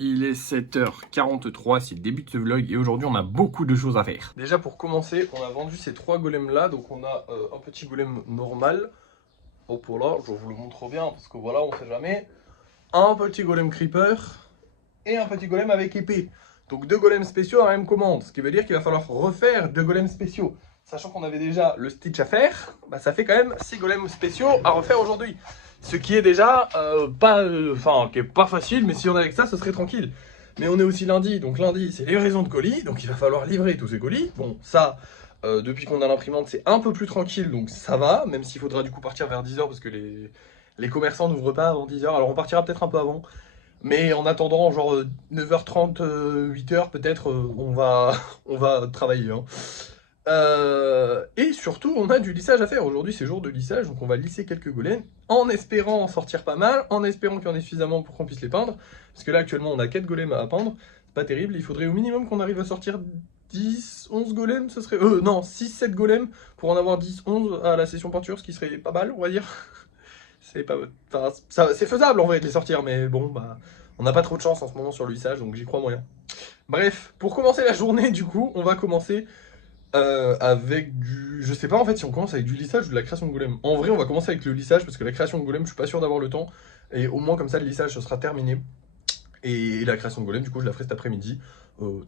Il est 7h43, c'est le début de ce vlog et aujourd'hui on a beaucoup de choses à faire. Déjà pour commencer, on a vendu ces 3 golems là, donc on a un petit golem normal. Hop là, je vous le montre bien parce que voilà, on sait jamais. Un petit golem creeper et un petit golem avec épée. Donc 2 golems spéciaux à la même commande, ce qui veut dire qu'il va falloir refaire 2 golems spéciaux. Sachant qu'on avait déjà le Stitch à faire, bah ça fait quand même 6 golems spéciaux à refaire aujourd'hui. Ce qui est déjà qui est pas facile, mais si on est avec ça, ce serait tranquille. Mais on est aussi lundi, donc lundi c'est livraison de colis, donc il va falloir livrer tous ces colis. Bon, ça, depuis qu'on a l'imprimante, c'est un peu plus tranquille, donc ça va, même s'il faudra du coup partir vers 10h parce que les commerçants n'ouvrent pas avant 10h. Alors on partira peut-être un peu avant, mais en attendant, genre 9h30, 8h peut-être, on va travailler. Hein. Et surtout, on a du lissage à faire. Aujourd'hui, c'est jour de lissage, donc on va lisser quelques golems en espérant en sortir pas mal, en espérant qu'il y en ait suffisamment pour qu'on puisse les peindre. Parce que là, actuellement, on a 4 golems à peindre. C'est pas terrible. Il faudrait au minimum qu'on arrive à sortir 10, 11 golems. Ce serait. Non, 6, 7 golems pour en avoir 10, 11 à la session peinture, ce qui serait pas mal, on va dire. C'est pas. Enfin, c'est faisable en vrai de les sortir, mais bon, bah. On n'a pas trop de chance en ce moment sur le lissage, donc j'y crois moyen. Bref, pour commencer la journée, du coup, on va commencer avec du... Je sais pas en fait si on commence avec du lissage ou de la création de golem. En vrai, on va commencer avec le lissage parce que la création de golem, je suis pas sûr d'avoir le temps. Et au moins comme ça, le lissage, ce sera terminé. Et la création de golem, du coup, je la ferai cet après-midi,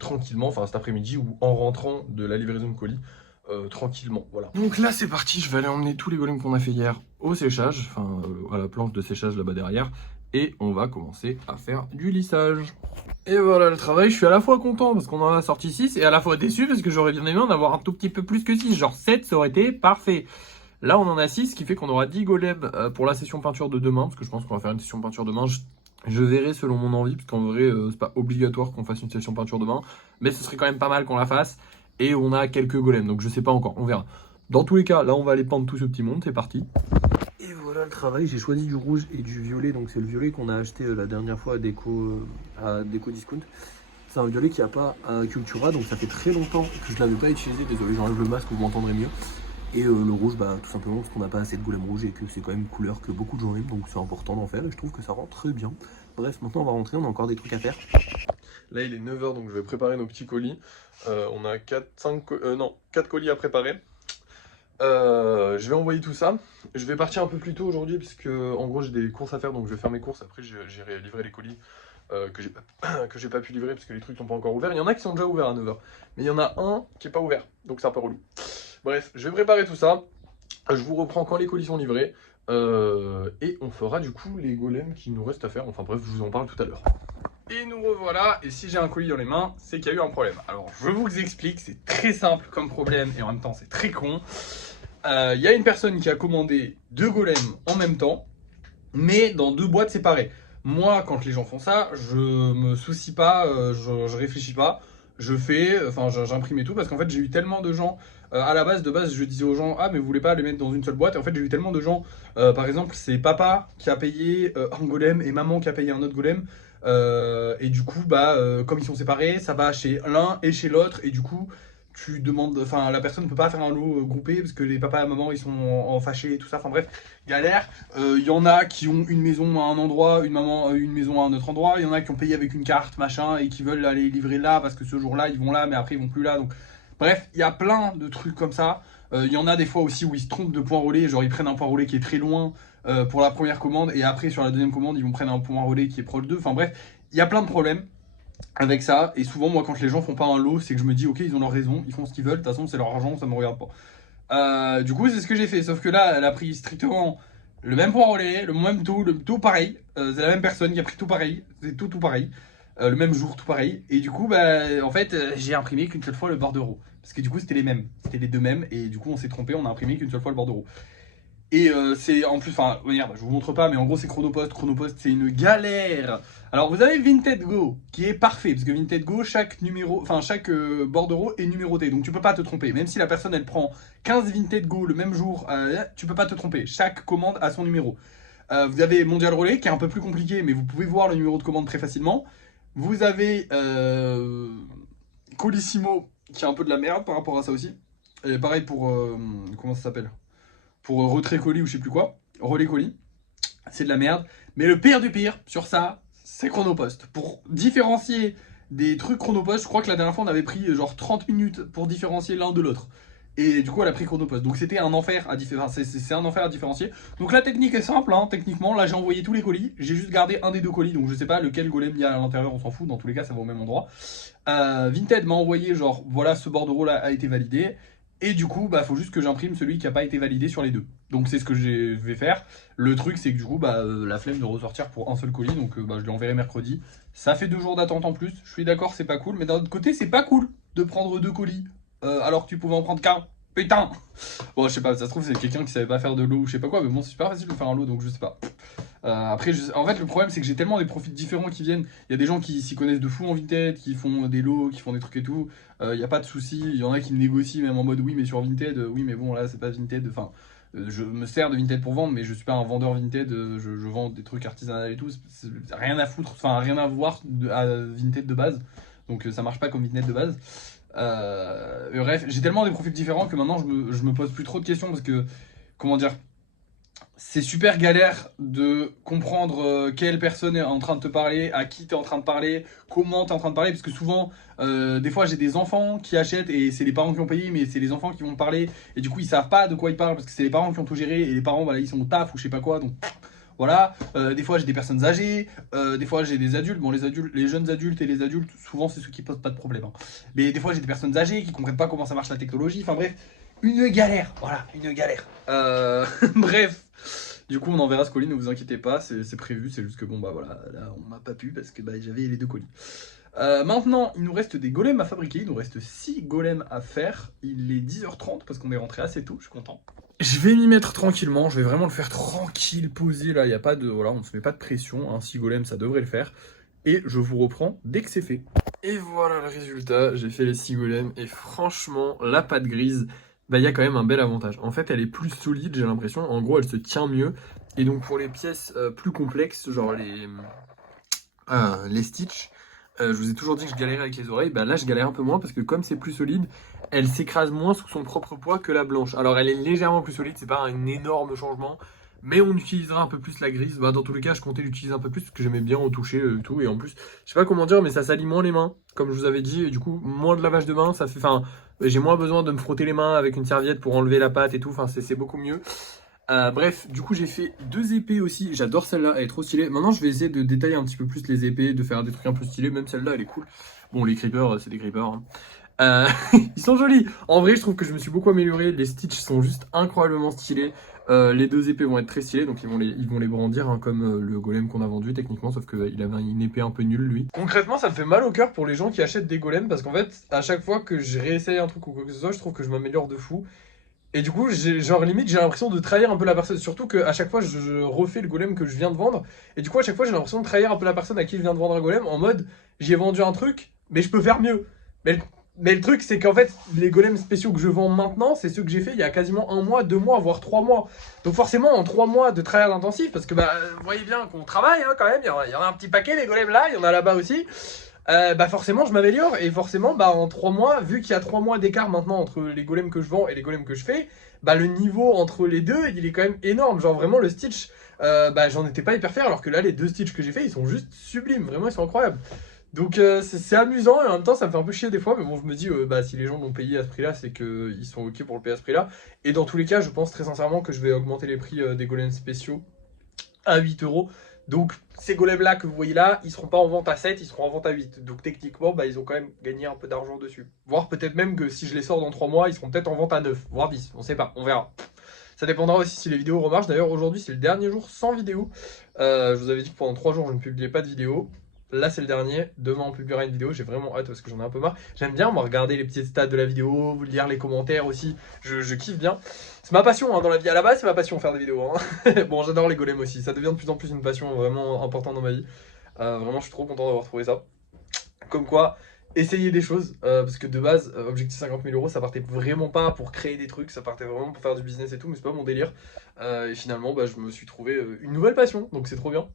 tranquillement. Enfin, cet après-midi ou en rentrant de la livraison de colis. Tranquillement, voilà. Donc là c'est parti, je vais aller emmener tous les golems qu'on a fait hier au séchage, enfin à la planche de séchage là-bas derrière, et on va commencer à faire du lissage. Et voilà le travail, je suis à la fois content parce qu'on en a sorti 6 et à la fois déçu parce que j'aurais bien aimé en avoir un tout petit peu plus que 6, genre 7 ça aurait été parfait. Là on en a 6, ce qui fait qu'on aura 10 golems pour la session peinture de demain, parce que je pense qu'on va faire une session peinture demain. Je verrai selon mon envie, parce qu'en vrai c'est pas obligatoire qu'on fasse une session peinture demain, mais ce serait quand même pas mal qu'on la fasse. Et on a quelques golems, donc je sais pas encore, on verra. Dans tous les cas, là on va aller pendre tout ce petit monde, c'est parti. Et voilà le travail, j'ai choisi du rouge et du violet, donc c'est le violet qu'on a acheté la dernière fois à Déco Discount. C'est un violet qui a pas à Cultura, donc ça fait très longtemps que je l'avais pas utilisé, désolé j'enlève le masque, vous m'entendrez mieux. Et le rouge, bah tout simplement parce qu'on n'a pas assez de golem rouge et que c'est quand même une couleur que beaucoup de gens aiment, donc c'est important d'en faire et je trouve que ça rend très bien. Bref, maintenant on va rentrer, on a encore des trucs à faire. Là il est 9h, donc je vais préparer nos petits colis. On a 4 colis à préparer. Je vais envoyer tout ça. Je vais partir un peu plus tôt aujourd'hui puisque en gros j'ai des courses à faire, donc je vais faire mes courses. Après j'irai livrer les colis que j'ai pas pu livrer parce que les trucs sont pas encore ouverts. Il y en a qui sont déjà ouverts à 9h, mais il y en a un qui est pas ouvert, donc c'est un peu relou. Bref, je vais préparer tout ça. Je vous reprends quand les colis sont livrés. Et on fera du coup les golems qui nous restent à faire. Enfin bref, je vous en parle tout à l'heure. Et nous revoilà, et si j'ai un colis dans les mains, c'est qu'il y a eu un problème. Alors je vous explique, c'est très simple comme problème, et en même temps c'est très con. Il y a une personne qui a commandé 2 golems en même temps, mais dans 2 boîtes séparées. Moi, quand les gens font ça, je me soucie pas, je réfléchis pas, je fais, enfin j'imprime et tout, parce qu'en fait j'ai eu tellement de gens, à la base, je disais aux gens, ah mais vous voulez pas les mettre dans une seule boîte, et en fait j'ai eu tellement de gens, par exemple c'est papa qui a payé un golem et maman qui a payé un autre golem, et du coup comme ils sont séparés, ça va chez l'un et chez l'autre, et du coup tu demandes, enfin la personne ne peut pas faire un lot groupé parce que les papas et maman ils sont en fâchés et tout ça, enfin bref, galère. Il y en a qui ont une maison à un endroit, une maison à un autre endroit, il y en a qui ont payé avec une carte machin et qui veulent aller livrer là parce que ce jour-là ils vont là mais après ils vont plus là, donc bref, il y a plein de trucs comme ça. Il y en a des fois aussi où ils se trompent de point relais, genre ils prennent un point relais qui est très loin pour la première commande et après sur la deuxième commande ils vont prendre un point relais qui est proche d'eux, enfin bref, il y a plein de problèmes avec ça, et souvent moi quand les gens font pas un lot, c'est que je me dis ok ils ont leur raison, ils font ce qu'ils veulent, de toute façon c'est leur argent, ça me regarde pas. Du coup c'est ce que j'ai fait, sauf que là elle a pris strictement le même point relais, le tout pareil, c'est la même personne qui a pris tout pareil, c'est tout pareil, le même jour tout pareil, et du coup en fait j'ai imprimé qu'une seule fois le bordereau, parce que du coup c'était les mêmes, c'était les deux mêmes, et du coup on s'est trompé, on a imprimé qu'une seule fois le bordereau. Et c'est en plus, enfin, regarde, je vous montre pas, mais en gros c'est Chronopost. Chronopost c'est une galère. Alors vous avez Vinted Go qui est parfait parce que Vinted Go, chaque numéro, enfin chaque bordereau est numéroté, donc tu peux pas te tromper. Même si la personne elle prend 15 Vinted Go le même jour, tu peux pas te tromper. Chaque commande a son numéro. Vous avez Mondial Relais qui est un peu plus compliqué, mais vous pouvez voir le numéro de commande très facilement. Vous avez Colissimo qui est un peu de la merde par rapport à ça aussi. Et pareil pour comment ça s'appelle, pour retrait colis ou je sais plus quoi, relais colis, c'est de la merde. Mais le pire du pire sur ça, c'est Chronopost. Pour différencier des trucs Chronopost, je crois que la dernière fois on avait pris genre 30 minutes pour différencier l'un de l'autre. Et du coup elle a pris Chronopost. Donc c'était un enfer à différencier. C'est un enfer à différencier. Donc la technique est simple, hein, techniquement. Là j'ai envoyé tous les colis. J'ai juste gardé un des deux colis. Donc je sais pas lequel golem il y a à l'intérieur, on s'en fout. Dans tous les cas ça va au même endroit. Vinted m'a envoyé genre voilà ce bordereau là a été validé. Et du coup, bah, faut juste que j'imprime celui qui n'a pas été validé sur les deux. Donc c'est ce que je vais faire. Le truc, c'est que du coup, bah, la flemme de ressortir pour un seul colis, donc bah, je l'enverrai mercredi. Ça fait 2 jours d'attente en plus. Je suis d'accord, c'est pas cool. Mais d'un autre côté, c'est pas cool de prendre 2 colis alors que tu pouvais en prendre qu'un. Putain. Bon, je sais pas, ça se trouve, c'est quelqu'un qui savait pas faire de l'eau ou je sais pas quoi. Mais bon, c'est super facile de faire un lot, donc je sais pas. Après, en fait, le problème, c'est que j'ai tellement des profils différents qui viennent. Il y a des gens qui s'y connaissent de fou en Vinted, qui font des lots, qui font des trucs et tout. Il n'y a pas de souci. Il y en a qui me négocient même en mode oui, mais sur Vinted, oui, mais bon, là, c'est pas Vinted. Enfin, je me sers de Vinted pour vendre, mais je suis pas un vendeur Vinted. Je vends des trucs artisanaux et tout. C'est rien à foutre, enfin, rien à voir à Vinted de base. Donc, ça marche pas comme Vinted de base. Bref, j'ai tellement des profils différents que maintenant, je me pose plus trop de questions parce que, comment dire, c'est super galère de comprendre quelle personne est en train de te parler, à qui tu es en train de parler, comment tu es en train de parler, parce que souvent, des fois j'ai des enfants qui achètent et c'est les parents qui ont payé, mais c'est les enfants qui vont me parler, et du coup ils savent pas de quoi ils parlent, parce que c'est les parents qui ont tout géré, et les parents voilà, ils sont au taf ou je sais pas quoi, donc voilà. Des fois j'ai des personnes âgées, des fois j'ai des adultes, bon les adultes, les jeunes adultes et les adultes, souvent c'est ceux qui posent pas de problème, hein. Mais des fois j'ai des personnes âgées qui comprennent pas comment ça marche la technologie, enfin bref, une galère, voilà, une galère. Bref. Du coup, on enverra ce colis, ne vous inquiétez pas, c'est prévu, c'est juste que bon, bah voilà, là on n'a pas pu parce que bah, j'avais les 2 colis. Maintenant, il nous reste des golems à fabriquer, il nous reste 6 golems à faire. Il est 10h30 parce qu'on est rentré assez tôt, je suis content. Je vais m'y mettre tranquillement, je vais vraiment le faire tranquille, posé, là, il n'y a pas de. Voilà, on ne se met pas de pression, un 6 golems ça devrait le faire. Et je vous reprends dès que c'est fait. Et voilà le résultat, j'ai fait les 6 golems et franchement, la pâte grise, bah, il y a quand même un bel avantage. En fait, elle est plus solide, j'ai l'impression. En gros, elle se tient mieux. Et donc, pour les pièces plus complexes, genre les stitches, je vous ai toujours dit que je galérais avec les oreilles. Bah, là, je galère un peu moins parce que comme c'est plus solide, elle s'écrase moins sous son propre poids que la blanche. Alors, elle est légèrement plus solide, c'est pas un énorme changement. Mais on utilisera un peu plus la grise. Bah, dans tous les cas, je comptais l'utiliser un peu plus parce que j'aimais bien au toucher et tout. Et en plus, je sais pas comment dire, mais ça salit moins les mains, comme je vous avais dit. Et du coup, moins de lavage de mains, ça fait. Enfin, j'ai moins besoin de me frotter les mains avec une serviette pour enlever la pâte et tout. Enfin, c'est beaucoup mieux. Bref, du coup, j'ai fait 2 épées aussi. J'adore celle-là, elle est trop stylée. Maintenant, je vais essayer de détailler un petit peu plus les épées, de faire des trucs un peu stylés. Même celle-là, elle est cool. Bon, les creepers, c'est des creepers, hein. Ils sont jolis. En vrai, je trouve que je me suis beaucoup amélioré. Les stitches sont juste incroyablement stylés. Les 2 épées vont être très stylées, donc ils vont les brandir, hein, comme le golem qu'on a vendu techniquement, sauf qu'il avait une épée un peu nulle lui. Concrètement, ça me fait mal au cœur pour les gens qui achètent des golems, parce qu'en fait, à chaque fois que je réessaye un truc ou quoi que ce soit, je trouve que je m'améliore de fou. Et du coup, genre limite, j'ai l'impression de trahir un peu la personne. Surtout qu'à chaque fois, je refais le golem que je viens de vendre. Et du coup, à chaque fois, j'ai l'impression de trahir un peu la personne à qui je viens de vendre un golem en mode j'ai vendu un truc, mais je peux faire mieux. Mais le truc, c'est qu'en fait, les golems spéciaux que je vends maintenant, c'est ceux que j'ai fait il y a quasiment 1 mois, 2 mois, voire 3 mois. Donc forcément, en 3 mois de travail intensif, parce que bah, vous voyez bien qu'on travaille hein, quand même, il y en a un petit paquet, les golems là, il y en a là-bas aussi. Bah forcément, je m'améliore. Et forcément, bah en 3 mois, vu qu'il y a 3 mois d'écart maintenant entre les golems que je vends et les golems que je fais, bah le niveau entre les deux, il est quand même énorme. Genre vraiment, le stitch, bah j'en étais pas hyper fier, alors que là, les 2 stitches que j'ai fait, ils sont juste sublimes. Vraiment, ils sont incroyables. Donc c'est amusant et en même temps ça me fait un peu chier des fois, mais bon je me dis bah si les gens l'ont payé à ce prix là c'est qu'ils sont ok pour le payer à ce prix là. Et dans tous les cas je pense très sincèrement que je vais augmenter les prix des golems spéciaux à 8 €. Donc ces golems là que vous voyez là, ils seront pas en vente à 7, ils seront en vente à 8. Donc techniquement bah ils ont quand même gagné un peu d'argent dessus. Voire peut-être même que si je les sors dans 3 mois, ils seront peut-être en vente à 9, voire 10, on sait pas, on verra. Ça dépendra aussi si les vidéos remarchent. D'ailleurs aujourd'hui c'est le dernier jour sans vidéo. Je vous avais dit que pendant 3 jours je ne publiais pas de vidéo. Là c'est le dernier, demain on publiera une vidéo, j'ai vraiment hâte parce que j'en ai un peu marre. J'aime bien moi regarder les petits stats de la vidéo, lire les commentaires aussi, je kiffe bien. C'est ma passion hein, dans la vie, à la base c'est ma passion faire des vidéos hein. Bon j'adore les golems aussi, ça devient de plus en plus une passion vraiment importante dans ma vie. Vraiment je suis trop content d'avoir trouvé ça. Comme quoi, essayez des choses, parce que de base, objectif 50 000 € ça partait vraiment pas pour créer des trucs, ça partait vraiment pour faire du business et tout, mais c'est pas mon délire. Et finalement bah, je me suis trouvé une nouvelle passion, donc c'est trop bien.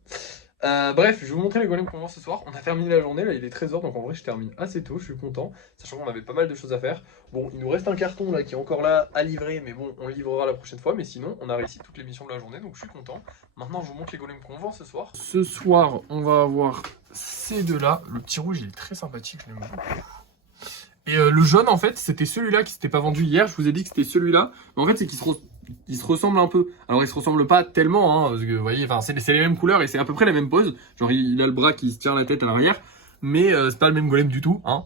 Bref, je vais vous montrer les golems qu'on voit ce soir. On a terminé la journée, là il est 13h, donc en vrai je termine assez tôt, je suis content, sachant qu'on avait pas mal de choses à faire. Bon, il nous reste un carton là qui est encore là à livrer, mais bon, on le livrera la prochaine fois. Mais sinon, on a réussi toutes les missions de la journée, donc je suis content. Maintenant, je vous montre les golems qu'on vend ce soir. Ce soir, on va avoir ces deux-là. Le petit rouge, il est très sympathique, je l'aime beaucoup. Et le jaune, en fait, c'était celui-là qui s'était pas vendu hier. Je vous ai dit que c'était celui-là. Mais en fait, c'est qu'il se ressemble un peu. Alors, il se ressemble pas tellement, hein, parce que vous voyez, c'est les mêmes couleurs et c'est à peu près la même pose. Genre, il a le bras qui se tient la tête à l'arrière. Mais c'est pas le même golem du tout, hein.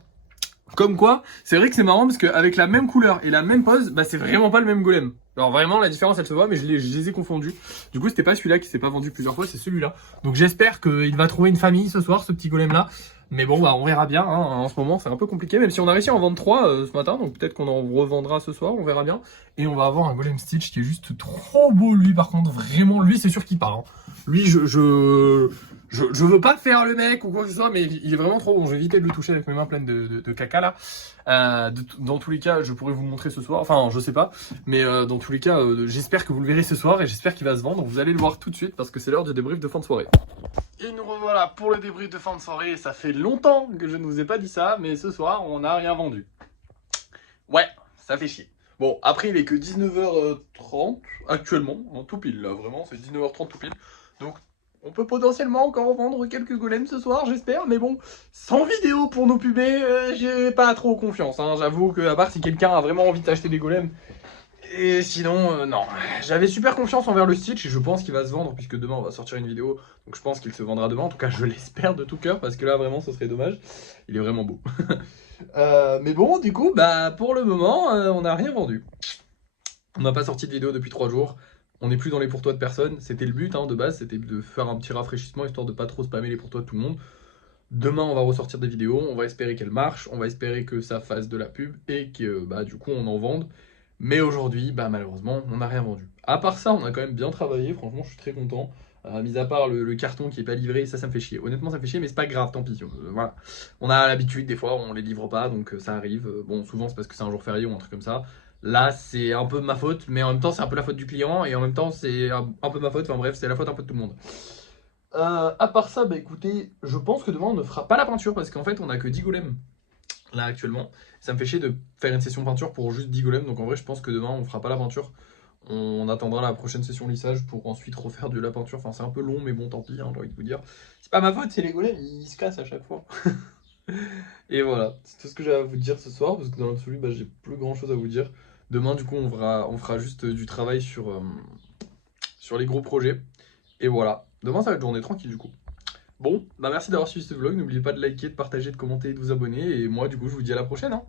Comme quoi, c'est vrai que c'est marrant parce qu'avec la même couleur et la même pose, bah c'est vraiment pas le même golem. Alors vraiment la différence elle se voit, mais je les ai confondus. Du coup c'était pas celui-là qui s'est pas vendu plusieurs fois, c'est celui-là. Donc j'espère qu'il va trouver une famille ce soir, ce petit golem là. Mais bon bah on verra bien, hein. En ce moment c'est un peu compliqué, même si on a réussi à en vendre 3 ce matin, donc peut-être qu'on en revendra ce soir, on verra bien. Et on va avoir un golem Stitch qui est juste trop beau lui par contre, vraiment lui c'est sûr qu'il part. Hein. Lui je veux pas faire le mec ou quoi que ce soit, mais il est vraiment trop bon. Je vais éviter de le toucher avec mes mains pleines de caca là. Dans tous les cas, je pourrais vous le montrer ce soir. Enfin, je sais pas. Mais dans tous les cas, j'espère que vous le verrez ce soir et j'espère qu'il va se vendre. Vous allez le voir tout de suite parce que c'est l'heure du débrief de fin de soirée. Et nous revoilà pour le débrief de fin de soirée. Ça fait longtemps que je ne vous ai pas dit ça, mais ce soir, on n'a rien vendu. Ouais, ça fait chier. Bon, après, il est que 19h30 actuellement, hein, tout pile là, vraiment, c'est 19h30 tout pile. Donc, on peut potentiellement encore vendre quelques golems ce soir, j'espère, mais bon, sans vidéo pour nos pubés, j'ai pas trop confiance. Hein. J'avoue que, à part si quelqu'un a vraiment envie d'acheter des golems, et sinon, non. J'avais super confiance envers le Stitch et je pense qu'il va se vendre puisque demain on va sortir une vidéo. Donc je pense qu'il se vendra demain. En tout cas, je l'espère de tout cœur parce que là, vraiment, ce serait dommage. Il est vraiment beau. Mais bon, du coup, bah pour le moment, on n'a rien vendu. On n'a pas sorti de vidéo depuis 3 jours. On n'est plus dans les pour toi de personne. C'était le but hein, de base, c'était de faire un petit rafraîchissement histoire de pas trop spammer les pour toi de tout le monde. Demain, on va ressortir des vidéos. On va espérer qu'elles marchent. On va espérer que ça fasse de la pub et que bah du coup on en vende. Mais aujourd'hui, bah malheureusement, on n'a rien vendu. À part ça, on a quand même bien travaillé. Franchement, je suis très content. Mis à part le carton qui est pas livré, ça me fait chier. Honnêtement, ça me fait chier, mais c'est pas grave, tant pis. Voilà. On a l'habitude, des fois, on les livre pas, donc ça arrive. Bon, souvent, c'est parce que c'est un jour férié ou un truc comme ça. Là, c'est un peu ma faute, mais en même temps, c'est un peu la faute du client, et en même temps, c'est un peu ma faute. Enfin bref, c'est la faute un peu de tout le monde. À part ça, bah écoutez, je pense que demain, on ne fera pas la peinture, parce qu'en fait, on a que 10 golems là actuellement. Ça me fait chier de faire une session peinture pour juste 10 golems, donc en vrai, je pense que demain, on fera pas la peinture. On attendra la prochaine session lissage pour ensuite refaire de la peinture. Enfin, c'est un peu long, mais bon, tant pis, hein, j'ai envie de vous dire. C'est pas ma faute, c'est les golems, ils se cassent à chaque fois. Et voilà, c'est tout ce que j'ai à vous dire ce soir, parce que dans l'absolu, bah, j'ai plus grand chose à vous dire. Demain, du coup, on fera juste du travail sur les gros projets. Et voilà, demain, ça va être journée tranquille, du coup. Bon, bah merci d'avoir suivi ce vlog. N'oubliez pas de liker, de partager, de commenter et de vous abonner. Et moi, du coup, je vous dis à la prochaine. Hein.